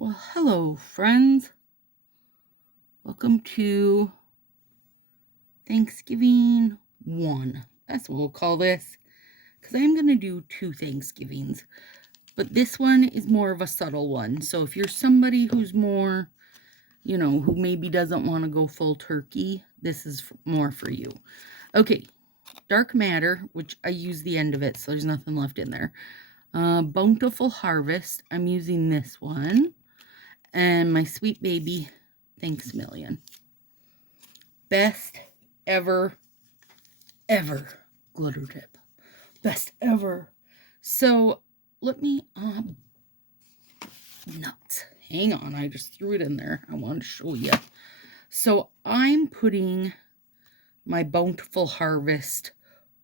Well, hello, friends. Welcome to Thanksgiving 1. That's what we'll call this, because I am going to do 2 Thanksgivings. But this one is more of a subtle one. So if you're somebody who's more, who maybe doesn't want to go full turkey, this is more for you. Okay, dark matter, which I use the end of it, so there's nothing left in there. Bountiful harvest, I'm using this one. And my sweet baby, thanks million. Best ever glitter tip. Best ever. So let me, nuts. Hang on, I just threw it in there. I want to show you. So I'm putting my Bountiful Harvest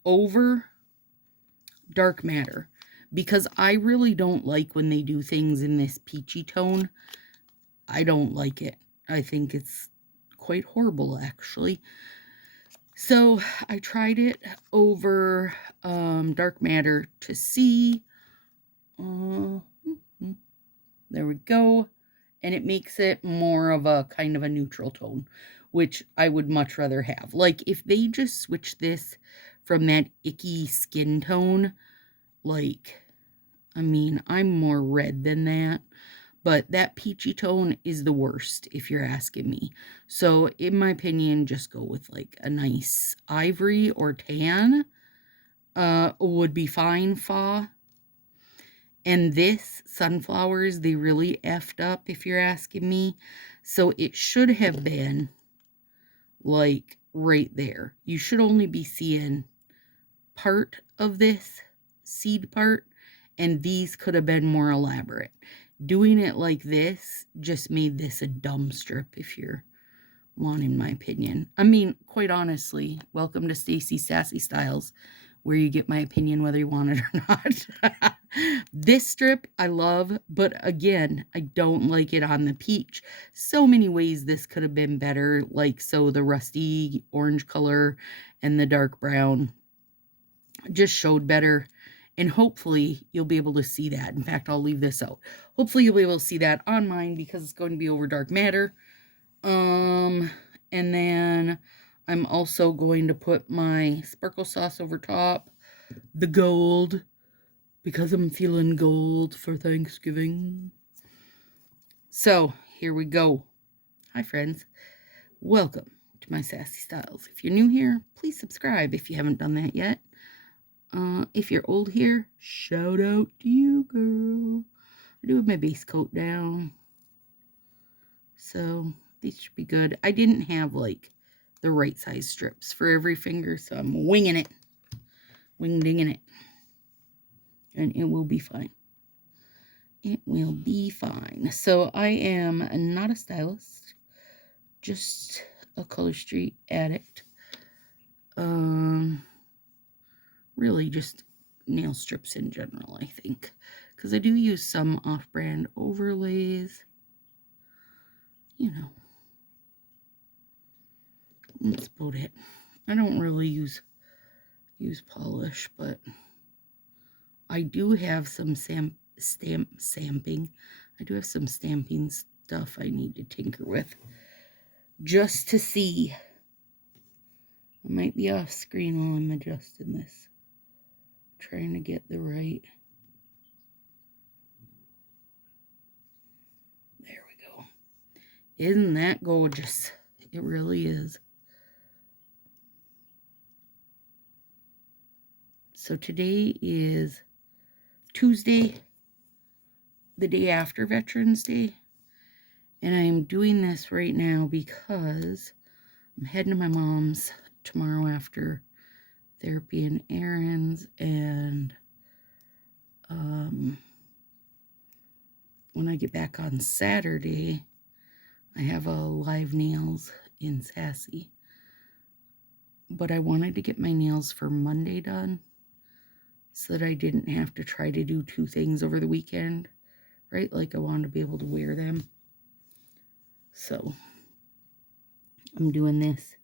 over dark matter because I really don't like when they do things in this peachy tone. I don't like it. I think it's quite horrible, actually. So I tried it over dark matter to see. There we go. And it makes it more of a kind of a neutral tone, which I would much rather have. Like if they just switch this from that icky skin tone, like, I mean, I'm more red than that. But that peachy tone is the worst, if you're asking me. So, in my opinion, just go with like a nice ivory or tan would be fine, fa. And this, sunflowers, they really effed up, if you're asking me. So, it should have been like right there. You should only be seeing part of this seed part, and these could have been more elaborate. Doing it like this just made this a dumb strip, if you're wanting my opinion. I mean, quite honestly, welcome to Stacy Sassy Styles, where you get my opinion whether you want it or not. This strip I love, but again, I don't like it on the peach. So many ways this could have been better, like so the rusty orange color and the dark brown just showed better. And hopefully you'll be able to see that. In fact, I'll leave this out. Hopefully you'll be able to see that on mine because it's going to be over dark matter. And then I'm also going to put my sparkle sauce over top. The gold, because I'm feeling gold for Thanksgiving. So here we go. Hi friends. Welcome to my Sassy Styles. If you're new here, please subscribe if you haven't done that yet. If you're old here, shout out to you, girl. I do have my base coat down. So, these should be good. I didn't have, like, the right size strips for every finger, so I'm winging it. Wing-dinging it. And it will be fine. It will be fine. So, I am not a stylist. Just a Color Street addict. Really just nail strips in general, I think, because I do use some off-brand overlays, that's about it. I don't really use polish, but I do have some stamping. I do have some stamping stuff I need to tinker with just to see. I might be off screen while I'm adjusting this, trying to get the right. There we go. Isn't that gorgeous? It really is. So today is Tuesday, the day after Veterans Day. And I'm doing this right now because I'm heading to my mom's tomorrow after therapy and errands. And when I get back on Saturday, I have a live nails in Sassy. But I wanted to get my nails for Monday done so that I didn't have to try to do 2 things over the weekend, right? Like I wanted to be able to wear them. So I'm doing this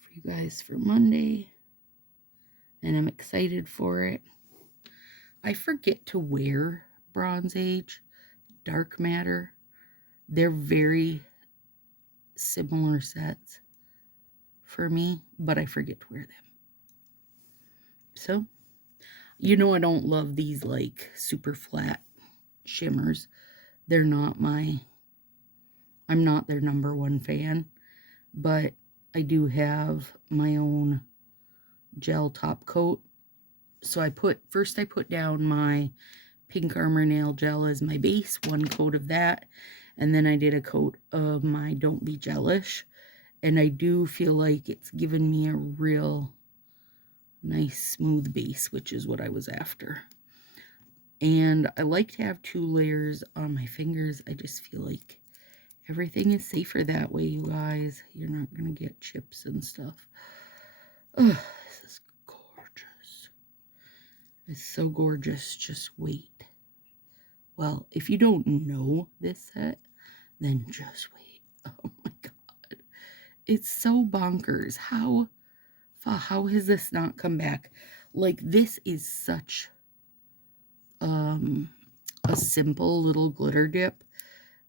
for you guys for Monday, and I'm excited for it. I forget to wear Bronze Age, dark matter, They're very similar sets for me, but I forget to wear them. So, you know I don't love these like super flat shimmers. They're not I'm not their number one fan, but I do have my own gel top coat. So I put down my Pink Armor nail gel as my base, one coat of that, and then I did a coat of my Don't Be Jealous, and I do feel like it's given me a real nice smooth base, which is what I was after. And I like to have 2 layers on my fingers. I just feel like everything is safer that way, you guys. You're not going to get chips and stuff. Oh, this is gorgeous. It's so gorgeous. Just wait. Well, if you don't know this set, then just wait. Oh my god. It's so bonkers. How has this not come back? Like, this is such a simple little glitter dip.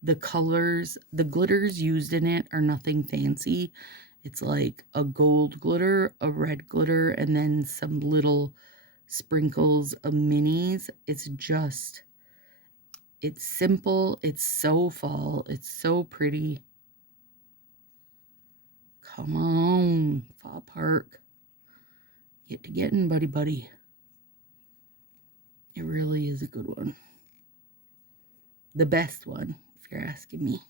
The colors, the glitters used in it are nothing fancy. It's like a gold glitter, a red glitter, and then some little sprinkles of minis. It's simple. It's so fall. It's so pretty. Come on, Fall Park. Get to getting, buddy. It really is a good one. The best one, if you're asking me.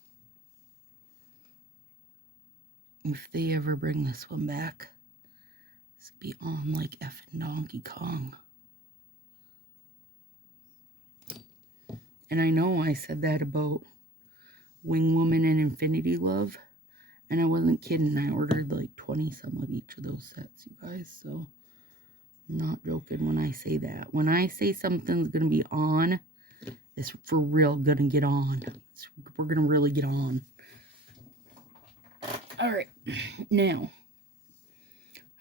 If they ever bring this one back, it's be on like effing Donkey Kong. And I know I said that about Wing Woman and Infinity Love, and I wasn't kidding. I ordered like 20 some of each of those sets, you guys, so I'm not joking when I say that. When I say something's going to be on, it's for real going to get on. We're going to really get on. All right, now,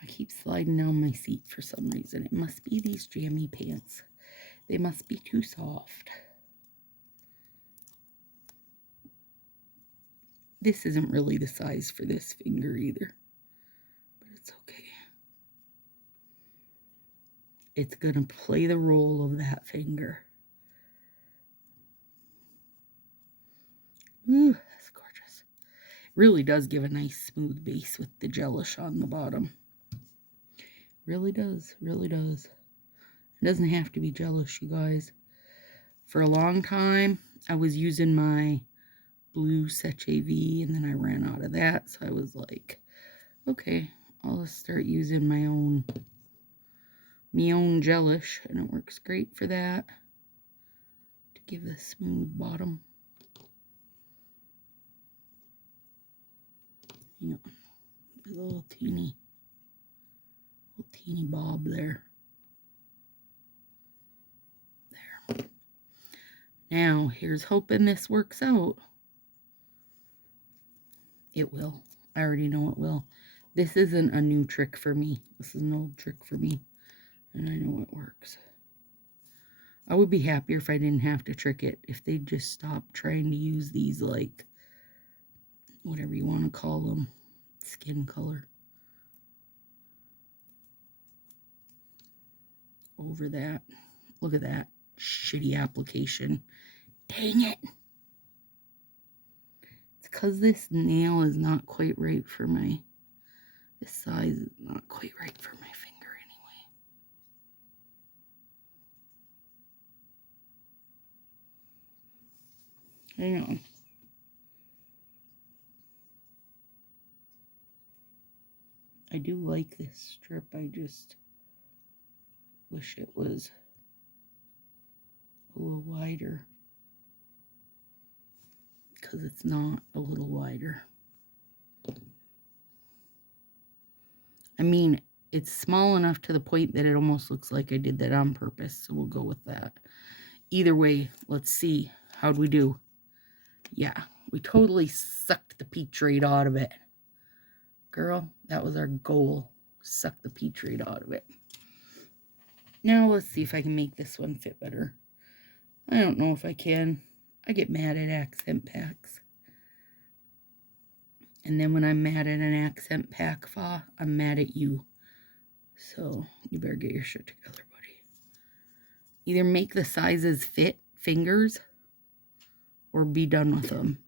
I keep sliding down my seat for some reason. It must be these jammy pants. They must be too soft. This isn't really the size for this finger either, but it's okay. It's going to play the role of that finger. Ooh, that's gorgeous. Really does give a nice smooth base with the gelish on the bottom. Really does, really does. It doesn't have to be gelish, you guys. For a long time, I was using my blue Sassy V, and then I ran out of that, so I was like, okay, I'll just start using my own gelish, and it works great for that, to give a smooth bottom. You know, a little teeny bob there. There. Now, here's hoping this works out. It will. I already know it will. This isn't a new trick for me. This is an old trick for me, and I know it works. I would be happier if I didn't have to trick it, if they'd just stop trying to use these, like, whatever you want to call them, skin color over that. Look at that shitty application. Dang it. It's because this nail is not quite right for this size is not quite right for my finger anyway. Hang on. I do like this strip. I just wish it was a little wider, because it's not a little wider. I mean, it's small enough to the point that it almost looks like I did that on purpose, so we'll go with that. Either way, let's see. How'd we do? Yeah, we totally sucked the peach right out of it. Girl, that was our goal. Suck the peach right out of it. Now let's see if I can make this one fit better. I don't know if I can. I get mad at accent packs. And then when I'm mad at an accent pack, Fa, I'm mad at you. So you better get your shit together, buddy. Either make the sizes fit fingers or be done with them.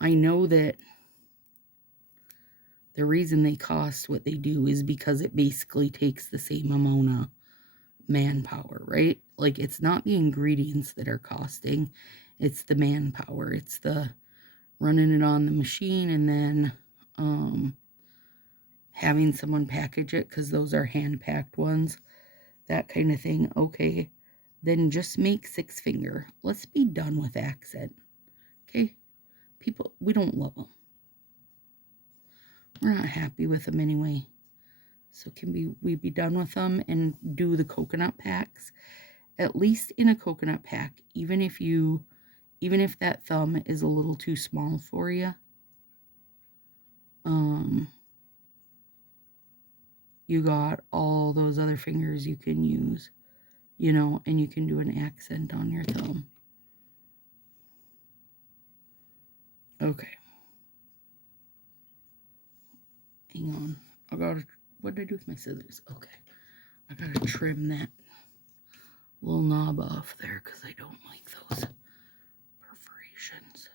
I know that the reason they cost what they do is because it basically takes the same amount of manpower, right? Like, it's not the ingredients that are costing, it's the manpower. It's the running it on the machine and then having someone package it, because those are hand-packed ones, that kind of thing. Okay, then just make 6-finger. Let's be done with accent. Okay, people, we don't love them. We're not happy with them anyway. So can we be done with them and do the coconut packs? At least in a coconut pack, even if that thumb is a little too small for you, you got all those other fingers you can use, you know, and you can do an accent on your thumb. Okay. Hang on. What did I do with my scissors? Okay. I gotta trim that little knob off there because I don't like those perforations.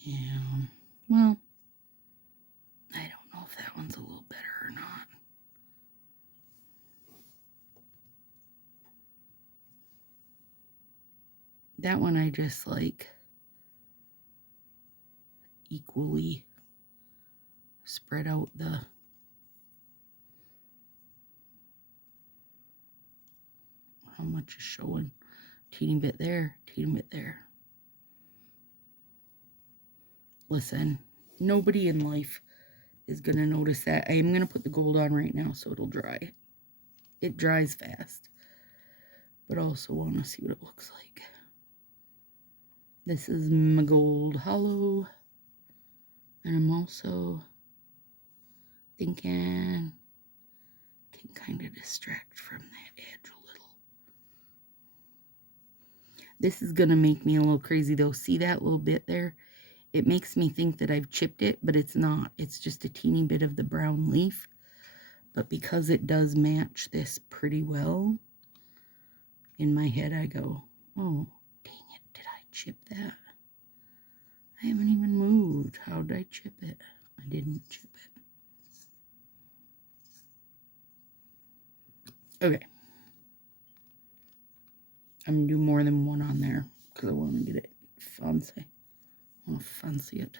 Yeah. Well, I don't know if that one's a little better or not. That one I just like equally spread out the how much is showing. Teeny bit there, teeny bit there. Listen, nobody in life is going to notice that. I am going to put the gold on right now so it'll dry. It dries fast. But I also want to see what it looks like. This is my gold hollow. And I'm also thinking can kind of distract from that edge a little. This is going to make me a little crazy though. See that little bit there? It makes me think that I've chipped it, but it's not. It's just a teeny bit of the brown leaf. But because it does match this pretty well, in my head I go, oh, dang it, did I chip that? I haven't even moved. How did I chip it? I didn't chip it. Okay. I'm going to do more than one on there because I want to get it fancy. I want to fancy it.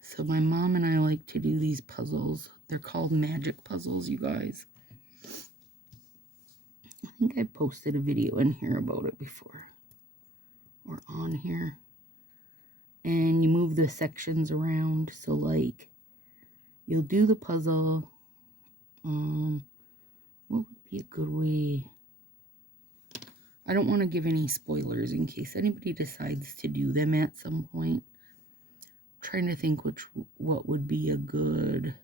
So my mom and I like to do these puzzles. They're called magic puzzles, you guys. I think I posted a video in here about it before. Or on here. And you move the sections around. So like, you'll do the puzzle. What would be a good way? I don't want to give any spoilers in case anybody decides to do them at some point. I'm trying to think what would be a good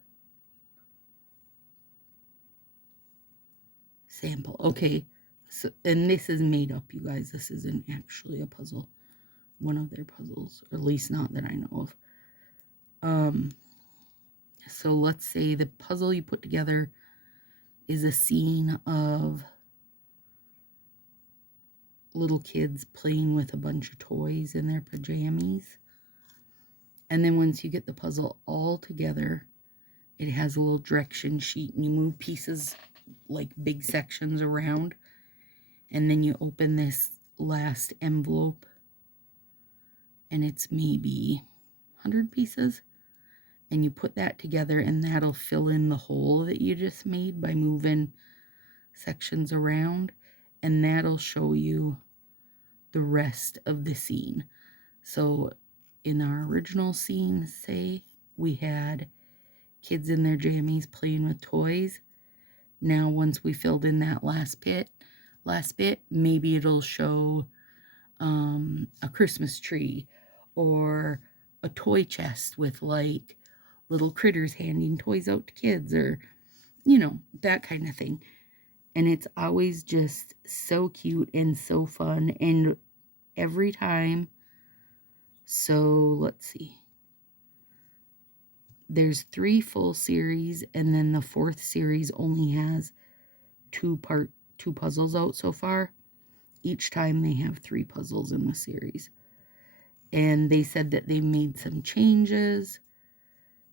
sample. Okay, so and this is made up, you guys. This isn't actually a puzzle. One of their puzzles, or at least not that I know of. So let's say the puzzle you put together is a scene of little kids playing with a bunch of toys in their pajamas. And then once you get the puzzle all together, it has a little direction sheet and you move pieces, like big sections around. And then you open this last envelope and it's maybe 100 pieces. And you put that together and that'll fill in the hole that you just made by moving sections around. And that'll show you the rest of the scene. So in our original scene, say we had kids in their jammies playing with toys. Now, once we filled in that last bit, maybe it'll show a Christmas tree or a toy chest with like little critters handing toys out to kids, or that kind of thing. And it's always just so cute and so fun, and every time. So let's see, there's 3 full series, and then the 4th series only has 2 puzzles out so far. Each time they have 3 puzzles in the series. And they said that they made some changes.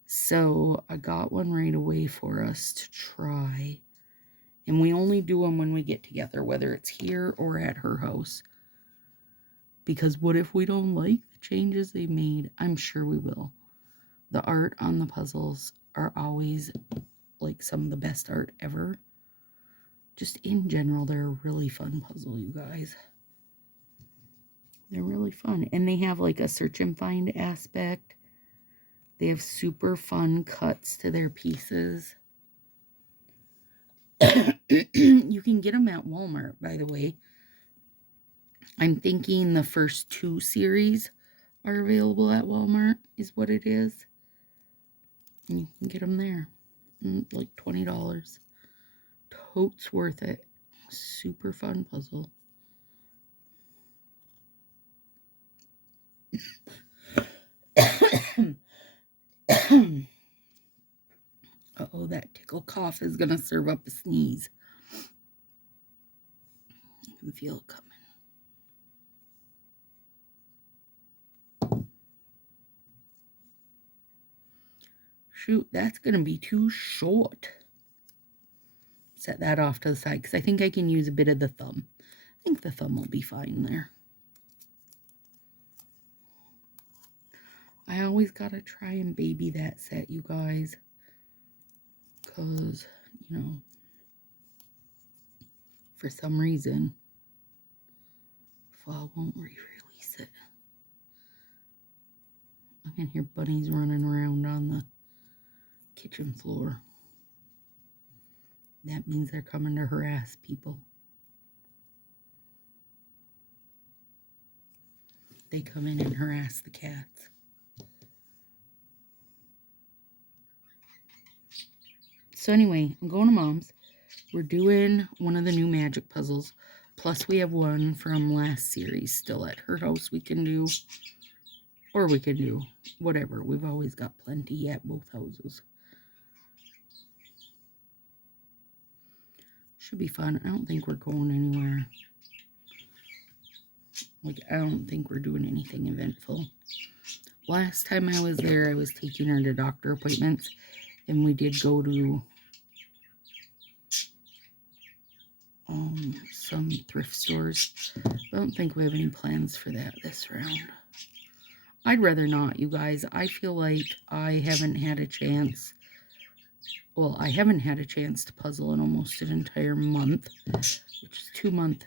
So I got one right away for us to try. And we only do them when we get together, whether it's here or at her house. Because what if we don't like the changes they made? I'm sure we will. The art on the puzzles are always like some of the best art ever. Just in general, they're a really fun puzzle, you guys. They're really fun. And they have like a search and find aspect. They have super fun cuts to their pieces. You can get them at Walmart, by the way. I'm thinking the first 2 series are available at Walmart, is what it is. And you can get them there. Like $20. Totes worth it. Super fun puzzle. Uh-oh, that tickle cough is going to serve up a sneeze. I can feel it coming. Shoot, that's going to be too short. Set that off to the side because I think I can use a bit of the thumb. I think the thumb will be fine there. I always got to try and baby that set, you guys. Because, for some reason, Fall won't re-release it. I can hear bunnies running around on the kitchen floor. That means they're coming to harass people. They come in and harass the cats. So anyway, I'm going to Mom's. We're doing one of the new magic puzzles. Plus we have one from last series still at her house we can do. Or we can do whatever. We've always got plenty at both houses. Should be fun. I don't think we're going anywhere. Like, I don't think we're doing anything eventful. Last time I was there, I was taking her to doctor appointments. And we did go to some thrift stores. I don't think we have any plans for that this round. I'd rather not, you guys. I feel like I haven't had a chance. Well, I haven't had a chance to puzzle in almost an entire month, which is too much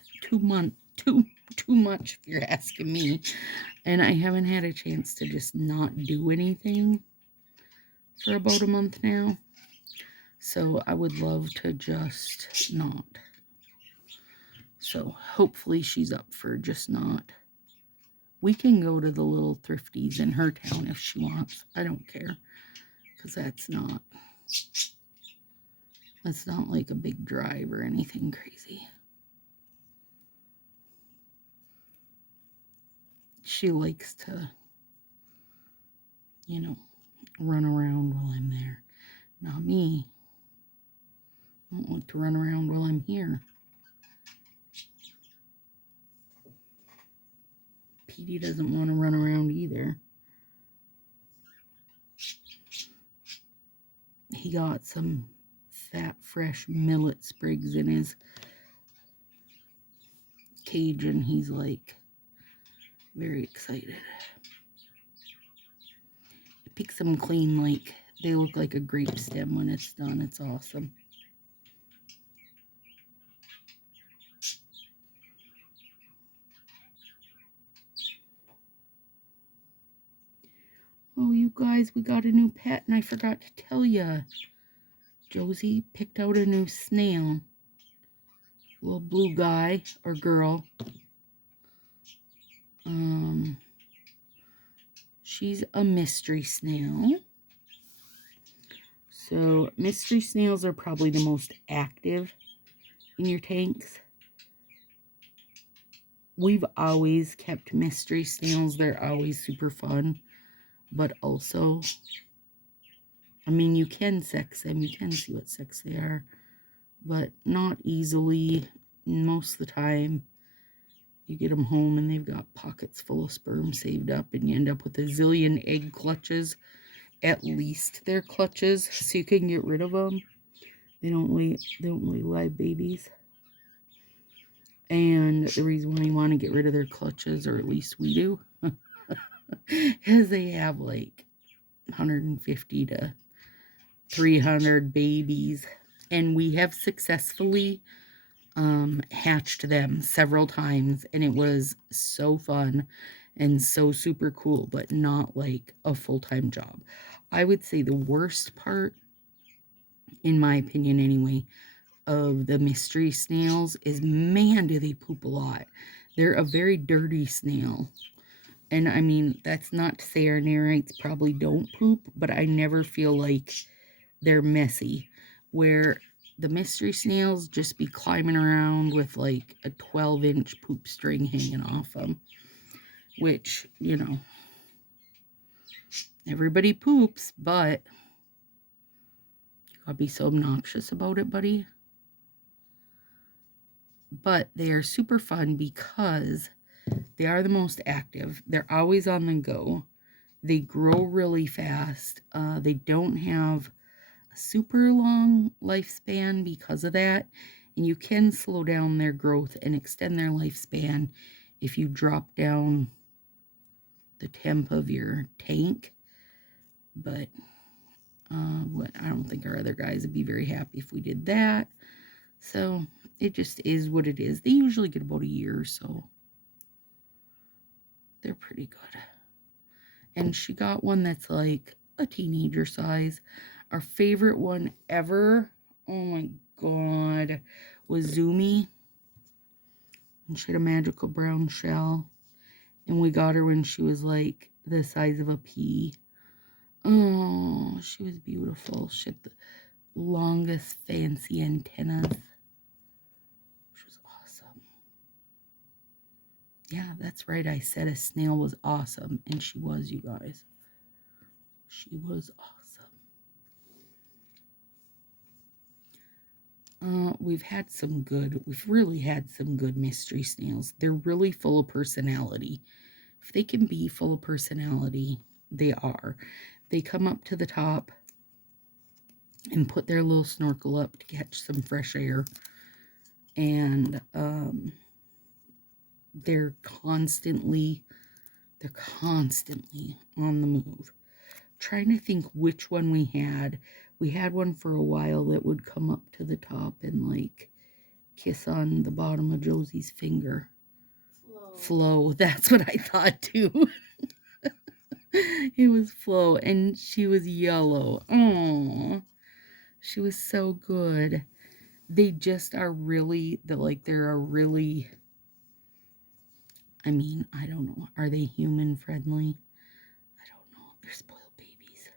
if you're asking me. And I haven't had a chance to just not do anything for about a month now. So I would love to just not. So hopefully she's up for just not. We can go to the little thrifties in her town if she wants. I don't care. Because that's not like a big drive or anything crazy. She likes to, run around while I'm there. Not me. I don't like to run around while I'm here. Petey doesn't want to run around either. He got some fat, fresh millet sprigs in his cage, and he's like very excited. He picks them clean, like they look like a grape stem when it's done. It's awesome. Oh, you you guys, we got a new pet and I forgot to tell you. Josie picked out a new snail. Little blue guy or girl. She's a mystery snail. So mystery snails are probably the most active in your tanks. We've always kept mystery snails. They're always super fun. But also, I mean, you can sex them. You can see what sex they are. But not easily. Most of the time, you get them home and they've got pockets full of sperm saved up. And you end up with a zillion egg clutches. At least they're clutches. So you can get rid of them. They don't lay live babies. And the reason why you want to get rid of their clutches, or at least we do, is they have like 150 to 300 babies. And we have successfully hatched them several times. And it was so fun and so super cool, but not like a full-time job. I would say the worst part, in my opinion anyway, of the mystery snails is, man, do they poop a lot. They're a very dirty snail. And I mean, that's not to say our nerites probably don't poop, but I never feel like they're messy. Where the mystery snails just be climbing around with like a 12-inch poop string hanging off them. Which, you know, everybody poops, but you gotta be so obnoxious about it, buddy. But they are super fun because they are the most active. They're always on the go. They grow really fast. They don't have a super long lifespan because of that. And you can slow down their growth and extend their lifespan if you drop down the temp of your tank. But I don't think our other guys would be very happy if we did that. So it just is what it is. They usually get about a year or so. They're pretty good. And she got one that's like a teenager size. Our favorite one ever, oh my god, was Zoomy. And she had a magical brown shell. And we got her when she was like the size of a pea. Oh, she was beautiful. She had the longest fancy antennas. She was awesome. Yeah, that's right. I said a snail was awesome. And she was, you guys. She was awesome. We've really had some good mystery snails. They're really full of personality. If they can be full of personality, they are. They come up to the top and put their little snorkel up to catch some fresh air. And they're constantly on the move. Trying to think which one we had. We had one for a while that would come up to the top and like kiss on the bottom of Josie's finger. Flo. That's what I thought too. It was Flo, and she was yellow. Oh, she was so good. They just are really, they're a really, I mean, I don't know. Are they human friendly? I don't know. They're spoiled babies.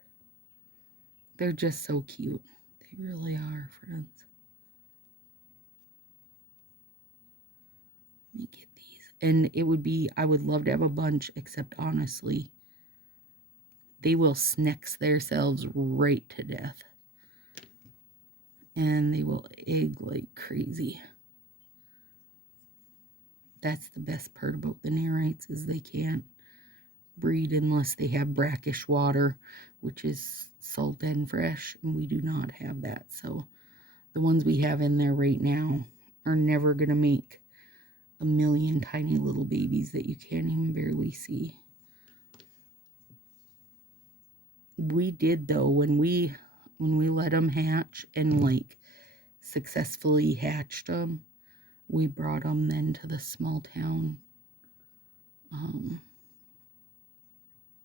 They're just so cute. They really are, friends. Let me get these. And it would be, I would love to have a bunch, except honestly, they will snex themselves right to death. And they will egg like crazy. That's the best part about the nerites, is they can't breed unless they have brackish water, which is salt and fresh, and we do not have that. So the ones we have in there right now are never going to make a million tiny little babies that you can't even barely see. We did, though, when we let them hatch and like successfully hatched them, we brought them then to the small town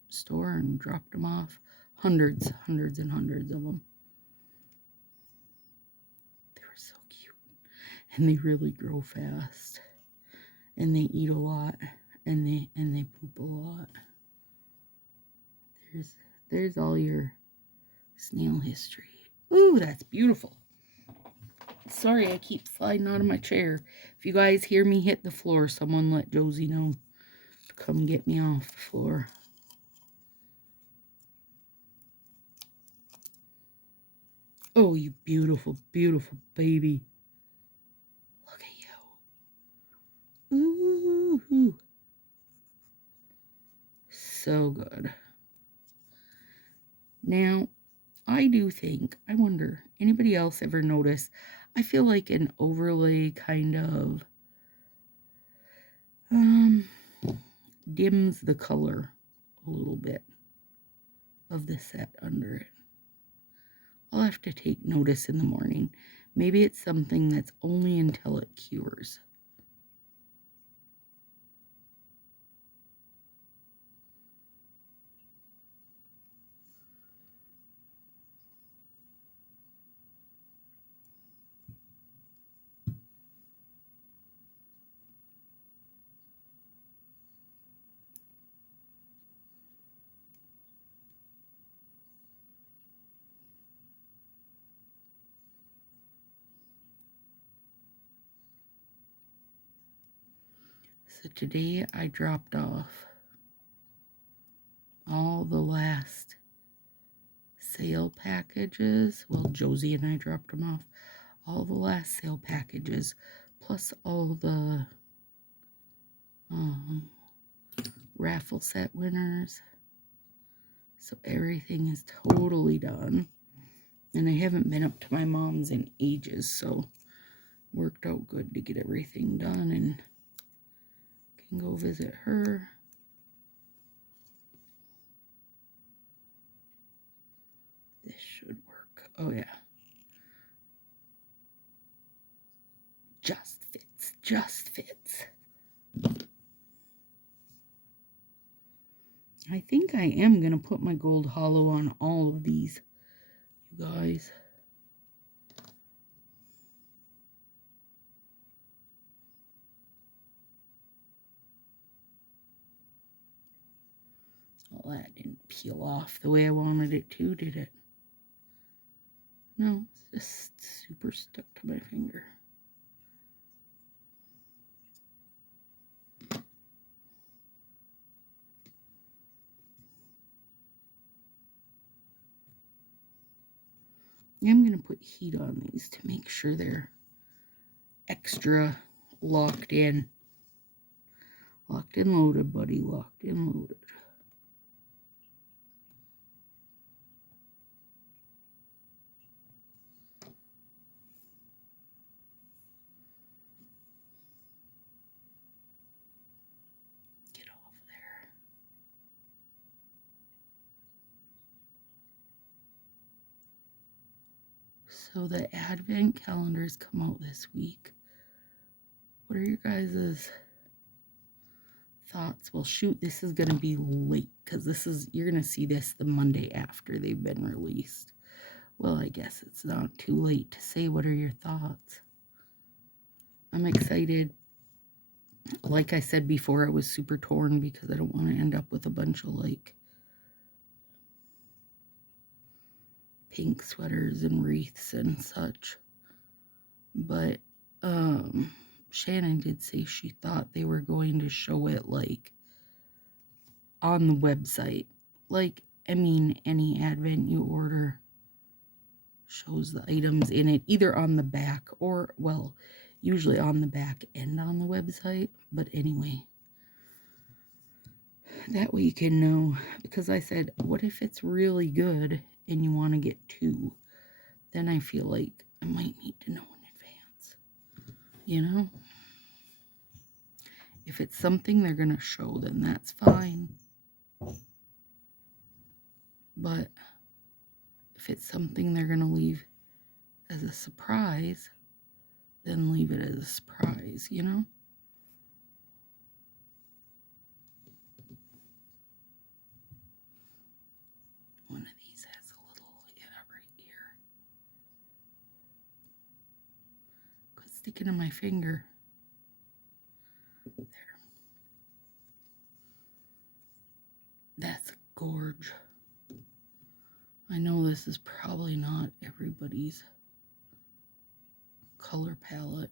store and dropped them off. Hundreds and hundreds of them. They were so cute. And they really grow fast. And they eat a lot. And they poop a lot. There's all your snail history. Ooh, that's beautiful. Sorry, I keep sliding out of my chair. If you guys hear me hit the floor, someone let Josie know to come get me off the floor. Oh, you beautiful, beautiful baby. Look at you. Ooh. So good. Now, I do think, I wonder, anybody else ever notice, I feel like an overlay kind of dims the color a little bit of the set under it. I'll have to take notice in the morning. Maybe it's something that's only until it cures. So today I dropped off all the last sale packages. Well, Josie and I dropped them off. All the last sale packages, plus all the raffle set winners. So everything is totally done. And I haven't been up to my mom's in ages, so worked out good to get everything done and can go visit her. This should work. Oh yeah. Just fits, just fits. I think I am going to put my gold hollow on all of these, you guys. Well, that didn't peel off the way I wanted it to, did it? No, it's just super stuck to my finger. I'm going to put heat on these to make sure they're extra locked in. Locked and loaded, buddy. Locked and loaded. Get off there. So the advent calendars come out this week. What are your guys' thoughts? Well, shoot, this is going to be late because you're going to see this the Monday after they've been released. Well, I guess it's not too late to say what are your thoughts. I'm excited. Like I said before, I was super torn because I don't want to end up with a bunch of like pink sweaters and wreaths and such. But Shannon did say she thought they were going to show it like on the website. Like, I mean, any advent you order shows the items in it, either on the back or, well, usually on the back and on the website. But anyway, that way you can know. Because I said, what if it's really good and you want to get two? Then I feel like I might need to know in advance. You know? If it's something they're going to show, then that's fine. But if it's something they're going to leave as a surprise, then leave it as a surprise, you know? sticking to my finger. There. That's gorge. I know this is probably not everybody's color palette.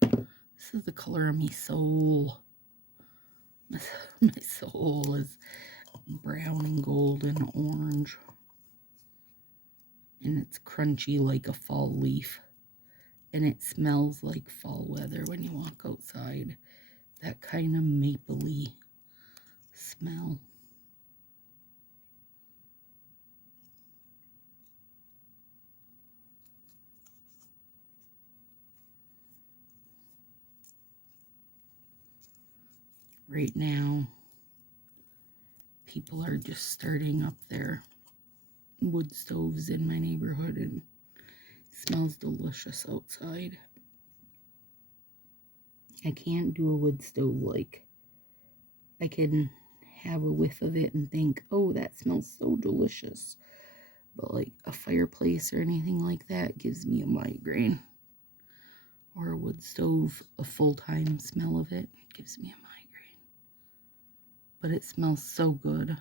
This is the color of me soul. My soul is brown and gold and orange. And it's crunchy like a fall leaf. And it smells like fall weather when you walk outside. That kind of mapley smell. Right now, people are just starting up their wood stoves in my neighborhood, and it smells delicious outside. I can't do a wood stove like I can have a whiff of it and think, oh, that smells so delicious. But like a fireplace or anything like that gives me a migraine. Or a wood stove, a full-time smell of it gives me a migraine. But it smells so good.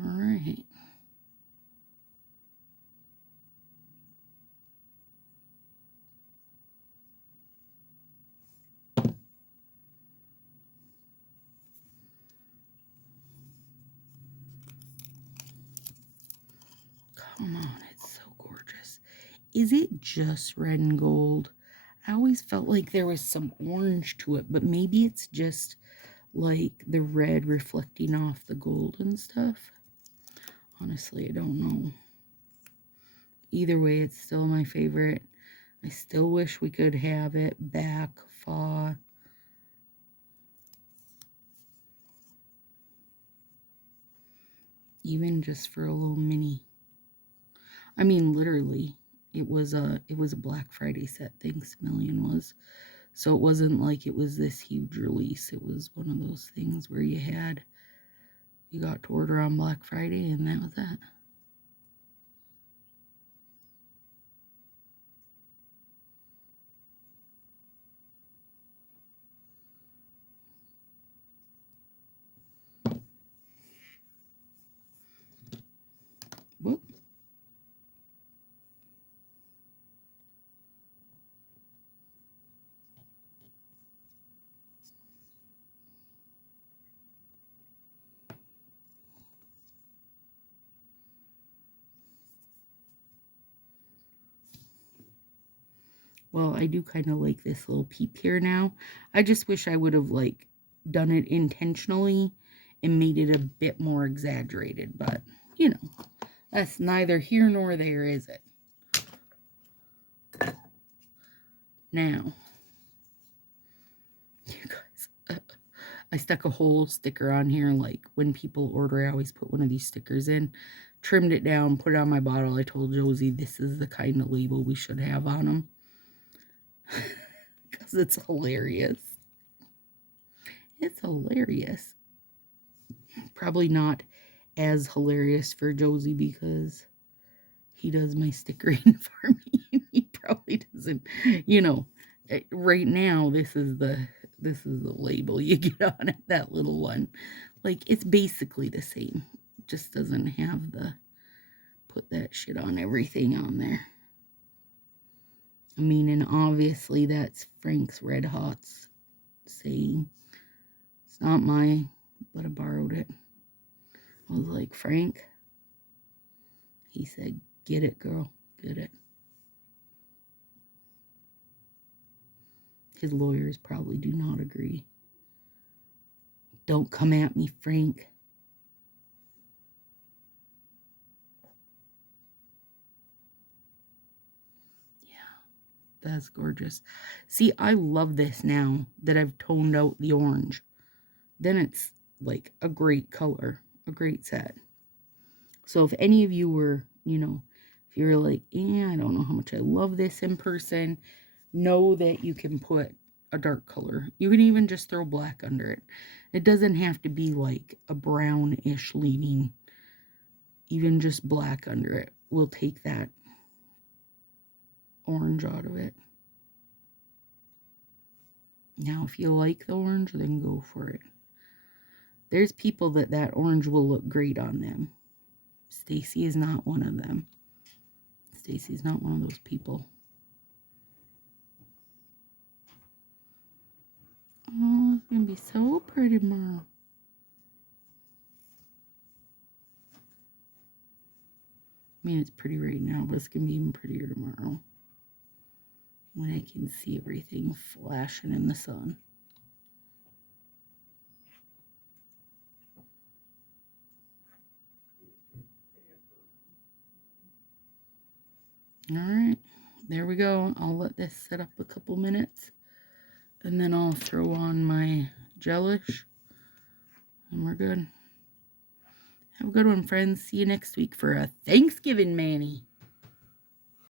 All right. Come on, it's so gorgeous. Is it just red and gold? I always felt like there was some orange to it, but maybe it's just like the red reflecting off the gold and stuff. Honestly, I don't know. Either way, it's still my favorite. I still wish we could have it back fall. Even just for a little mini. I mean, literally, it was a Black Friday set. Thanks a million was. So it wasn't like it was this huge release. It was one of those things where you got to order on Black Friday, and that was that. Whoop. Well, I do kind of like this little peep here now. I just wish I would have, like, done it intentionally and made it a bit more exaggerated. But, you know, that's neither here nor there, is it? Now, you guys, I stuck a whole sticker on here. Like, when people order, I always put one of these stickers in. Trimmed it down, put it on my bottle. I told Josie this is the kind of label we should have on them. Because it's hilarious. It's hilarious. Probably not as hilarious for Josie because he does my stickering for me. He probably doesn't, you know, right now this is the label you get on it, that little one. Like, it's basically the same. It just doesn't have the put that shit on everything on there. I mean, and obviously that's Frank's Red Hots saying. It's not mine, but I borrowed it. I was like, Frank? He said, get it, girl, get it. His lawyers probably do not agree. Don't come at me, Frank. Yeah, that's gorgeous. See, I love this now that I've toned out the orange. Then it's like a great color, a great set. So if any of you were, you know, if you're like, I don't know how much I love this in person, know that you can put a dark color. You can even just throw black under it. It doesn't have to be like a brownish leaning. Even just black under it will take that orange out of it. Now, if you like the orange, then go for it. There's people that orange will look great on them. Stacy is not one of them. Stacy's not one of those people. Oh, it's going to be so pretty tomorrow. I mean, it's pretty right now, but it's going to be even prettier tomorrow, when I can see everything flashing in the sun. All right, there we go. I'll let this set up a couple minutes, and then I'll throw on my gelish, and we're good. Have a good one, friends. See you next week for a Thanksgiving mani.